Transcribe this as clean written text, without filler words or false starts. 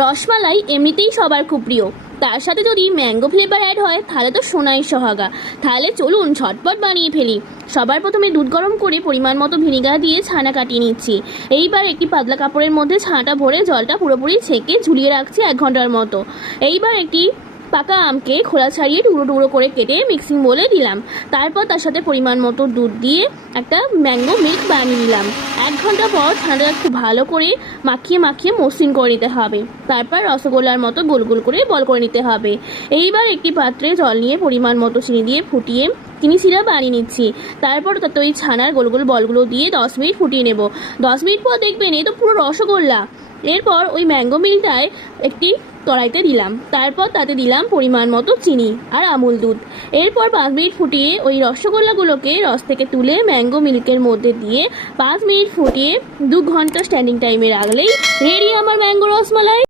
রসমালাই এমনিতেই সবার খুব প্রিয়, তার সাথে যদি ম্যাঙ্গো ফ্লেভার অ্যাড হয় তাহলে তো সোনাই সোহাগা। তাহলে চলুন ঝটপট বানিয়ে ফেলি। সবার প্রথমে দুধ গরম করে পরিমাণ মতো ভিনিগার দিয়ে ছানা কাটিয়ে নিচ্ছি। এইবার একটি পাতলা কাপড়ের মধ্যে ছানাটা ভরে জলটা পুরোপুরি ছেঁকে ঝুলিয়ে রাখছি 1 ঘন্টার মতো। এইবার একটি পাকা আমকে খোলা ছাড়িয়ে টুকরো টুকরো করে কেটে মিক্সিং বলে দিলাম। তারপর তার সাথে পরিমাণ মতো দুধ দিয়ে একটা ম্যাঙ্গো মিল্ক বানিয়ে নিলাম। 1 ঘন্টা পর ছানাটা খুব ভালো করে মাখিয়ে মাখিয়ে মসৃণ করে নিতে হবে। তারপর রসগোল্লার মতো গোল গোল করে বল করে নিতে হবে। এইবার একটি পাত্রে জল নিয়ে পরিমাণ মতো চিনি দিয়ে ফুটিয়ে চিনি সিরাপ বানিয়ে নিচ্ছি। তারপর তাতে ওই ছানার গোল গোল বলগুলো দিয়ে 10 মিনিট ফুটিয়ে নেব। 10 মিনিট পর দেখবেন এই তো পুরো রসগোল্লা। এরপর ওই ম্যাঙ্গো মিল্কটায় একটি কড়াইতে দিলাম, তারপর তাতে দিলাম পরিমাণ মতো চিনি আর আমুল দুধ। এরপর 5 মিনিট ফুটিয়ে ওই রসগোল্লাগুলোকে রস থেকে তুলে ম্যাঙ্গো মিল্কের মধ্যে দিয়ে 5 মিনিট ফুটিয়ে 2 ঘন্টা স্ট্যান্ডিং টাইমে রাখলেই রেডি আমার ম্যাঙ্গো রসমালাই।